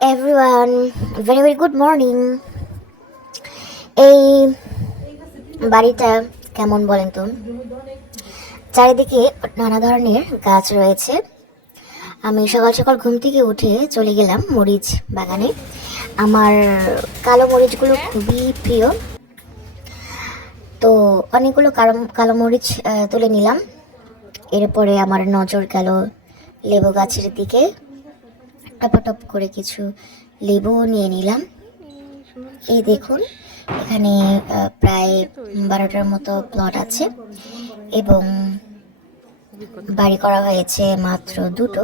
everyone, very very good morning. এই বাড়িটা কেমন বলেন তো? চারিদিকে নানা ধরনের গাছ রয়েছে। আমি সকাল সকাল ঘুম থেকে উঠে চলে গেলাম মরিচ বাগানে। আমার কালো মরিচগুলো খুবই প্রিয়, তো অনেকগুলো কালো কালো মরিচ তুলে নিলাম। এরপরে আমার নজর গেল লেবু গাছের দিকে। টপাটপ করে কিছু লেবু নিয়ে নিলাম। এই দেখুন, এখানে প্রায় 12টার মতো প্লট আছে এবং বাড়ি করা হয়েছে মাত্র দুটো।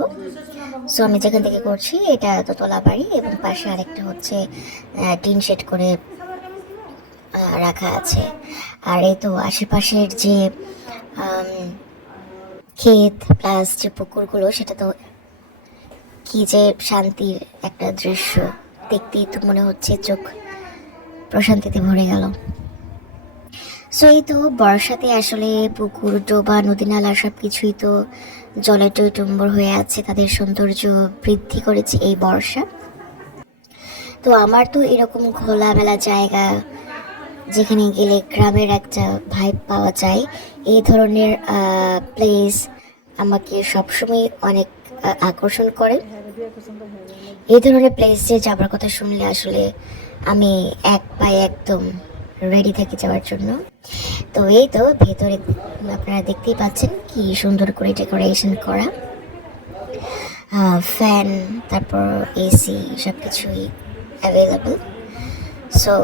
সো আমি যেখান থেকে করছি এটা দোতলা বাড়ি এবং পাশে আরেকটা হচ্ছে টিন শেড করে রাখা আছে। আর এই তো আশেপাশের যে ক্ষেত প্লাস যে পুকুরগুলো, সেটা তো কি যে শান্তির একটা দৃশ্য, দেখতেই তো মনে হচ্ছে চোখ প্রশান্তিতে ভরে গেল। সো এই তো বর্ষাতে আসলে পুকুর ডোবা নদী নালা সব কিছুই তো জলে টইটুম্বর হয়ে আছে, তাদের সৌন্দর্য বৃদ্ধি করেছে এই বর্ষা। তো আমার তো এরকম খোলামেলা জায়গা যেখানে গেলে গ্রামের একটা ভাইব পাওয়া যায়, এই ধরনের প্লেস আমাকে সবসময় অনেক আকর্ষণ করে। এই ধরনের প্লেসে যাবার কথা শুনলে আসলে আমি এক পায়ে একদম রেডি থাকি যাওয়ার জন্য। তো এই তো ভেতরে আপনারা দেখতেই পাচ্ছেন কি সুন্দর করে ডেকোরেশন করা, ফ্যান, তারপর এসি সব কিছুই অ্যাভেলেবল। সো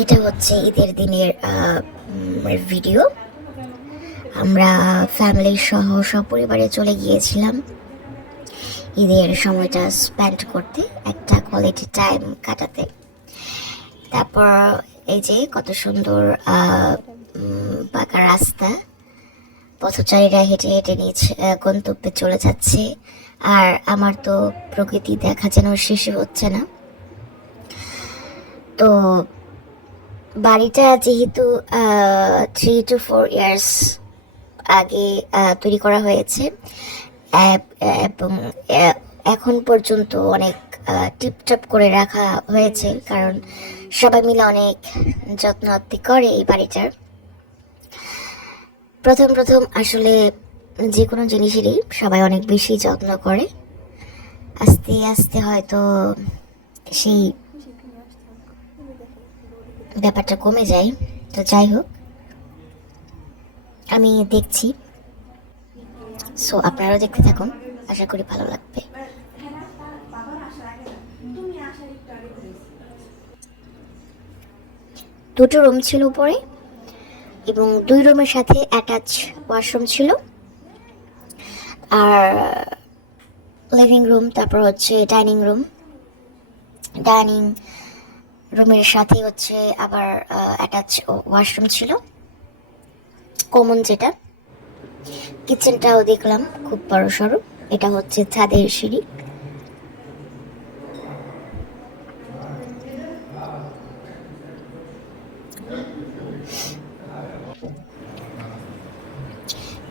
এটা হচ্ছে ঈদের দিনের ভিডিও। আমরা ফ্যামিলি সহ সপরিবারে চলে গিয়েছিলাম ঈদের সময়টা স্পেন্ড করতে, একটা কোয়ালিটি টাইম কাটাতে। তারপর এই যে কত সুন্দর পাকা রাস্তা, পথচারীরা হেঁটে হেঁটে নিজ গন্তব্যে চলে যাচ্ছে। আর আমার তো প্রকৃতি দেখা যেন শেষই হচ্ছে না। তো বাড়িটা যেহেতু 3 to 4 ইয়ার্স আগে তৈরি করা হয়েছে এবং এখন পর্যন্ত অনেক টিপটপ করে রাখা হয়েছে, কারণ সবাই মিলে অনেক যত্ন আত্তি করে এই বাড়িটার। প্রথম প্রথম আসলে যে কোনো জিনিসেরই সবাই অনেক বেশি যত্ন করে, আস্তে আস্তে হয়তো সেই ব্যাপারটা কমে যায়। তো যাই হোক, আমি দেখছি, সো আপনারাও দেখতে থাকুন, আশা করি ভালো লাগবে। দুটো রুম ছিল উপরে এবং 2 রুমের সাথে অ্যাটাচ ওয়াশরুম ছিল, আর লিভিং রুম, তারপর হচ্ছে ডাইনিং রুম। ডাইনিং রুমের সাথে হচ্ছে আবার অ্যাটাচ ওয়াশরুম ছিল, কমন যেটা। কিচেনটাও দেখলাম খুব বড় সড়ো। এটা হচ্ছে ছাদের সিঁড়ি।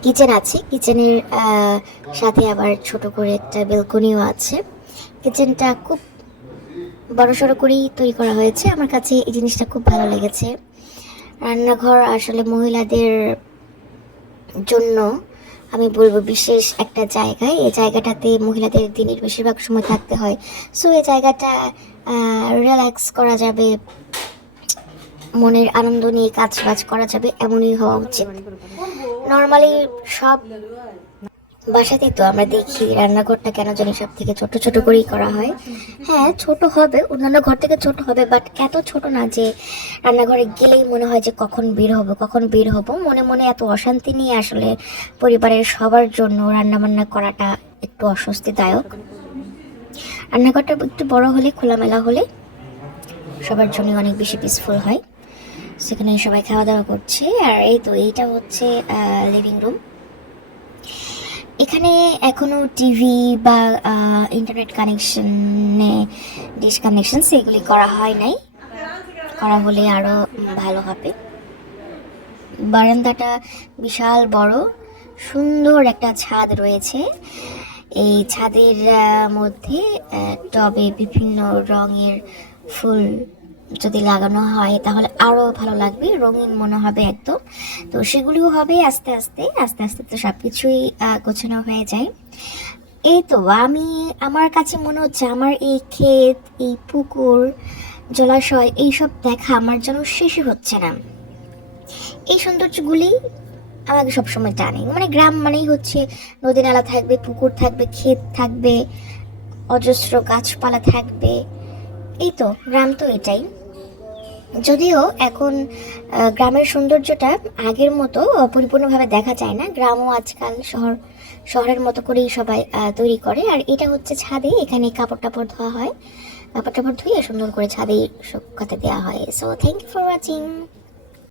কিচেন আছে, কিচেনের সাথে আবার ছোট করে একটা বেলকনিও আছে। কিচেনটা খুব বড়সড় করেই তৈরি করা হয়েছে, আমার কাছে এই জিনিসটা খুব ভালো লেগেছে। রান্নাঘর আসলে মহিলাদের জন্য আমি বলবো বিশেষ একটা জায়গায়। এই জায়গাটাতে মহিলাদের দিনের বেশিরভাগ সময় থাকতে হয়। সো এই জায়গাটা রিল্যাক্স করা যাবে, মনের আনন্দ নিয়ে কাজ বাজ করা যাবে, এমনই হওয়া উচিত। নর্মালি সব বাসাতে তো আমরা দেখি রান্নাঘরটা কেন জানি সব থেকে ছোট ছোট করেই করা হয়। হ্যাঁ, ছোট হবে, অন্যান্য ঘর থেকে ছোট হবে, বাট এত ছোট না যে রান্নাঘরে গেলেই মনে হয় যে কখন বের হবো কখন বের হবো। মনে মনে এত অশান্তি নিয়ে আসলে পরিবারের সবার জন্য রান্নাবান্না করাটা একটু অস্বস্তিদায়ক। রান্নাঘরটা একটু বড় হলে, খোলামেলা হলে সবার জন্য অনেক বেশি পিসফুল হয়। সেখানে সবাই খাওয়া দাওয়া করছে। আর এই তো এইটা হচ্ছে লিভিং রুম। এখানে এখনো টিভি বা ইন্টারনেট কানেকশনে ডিশ কানেকশন সেগুলি করা হয় নাই, করা হলে আরও ভালো হবে। বারান্দাটা বিশাল বড়, সুন্দর একটা ছাদ রয়েছে। এই ছাদের মধ্যে টবে বিভিন্ন রঙের ফুল যদি লাগানো হয় তাহলে আরো ভালো লাগবে, রঙিন মনে হবে একদম। তো সেগুলিও হবে আস্তে আস্তে আস্তে আস্তে, তো সবকিছুই গোছানো হয়ে যায়। এই তো আমার কাছে মনে হচ্ছে আমার এই ক্ষেত, এই পুকুর, জলাশয় এইসব দেখা আমার যেন শেষই হচ্ছে না। এই সৌন্দর্যগুলি আমাকে সবসময় টানে। মানে গ্রাম মানেই হচ্ছে নদী নালা থাকবে, পুকুর থাকবে, ক্ষেত থাকবে, অজস্র গাছপালা থাকবে। এই তো গ্রাম তো এটাই। যদিও এখন গ্রামের সৌন্দর্যটা আগের মতো পরিপূর্ণভাবে দেখা যায় না, গ্রামও আজকাল শহরের মতো করেই সবাই তৈরি করে। আর এটা হচ্ছে ছাদে, এখানে কাপড় টাপড় ধোয়া হয়, কাপড় টাপড় ধুয়ে সুন্দর করে ছাদে শুকাতে দেওয়া হয়। So thank you for watching.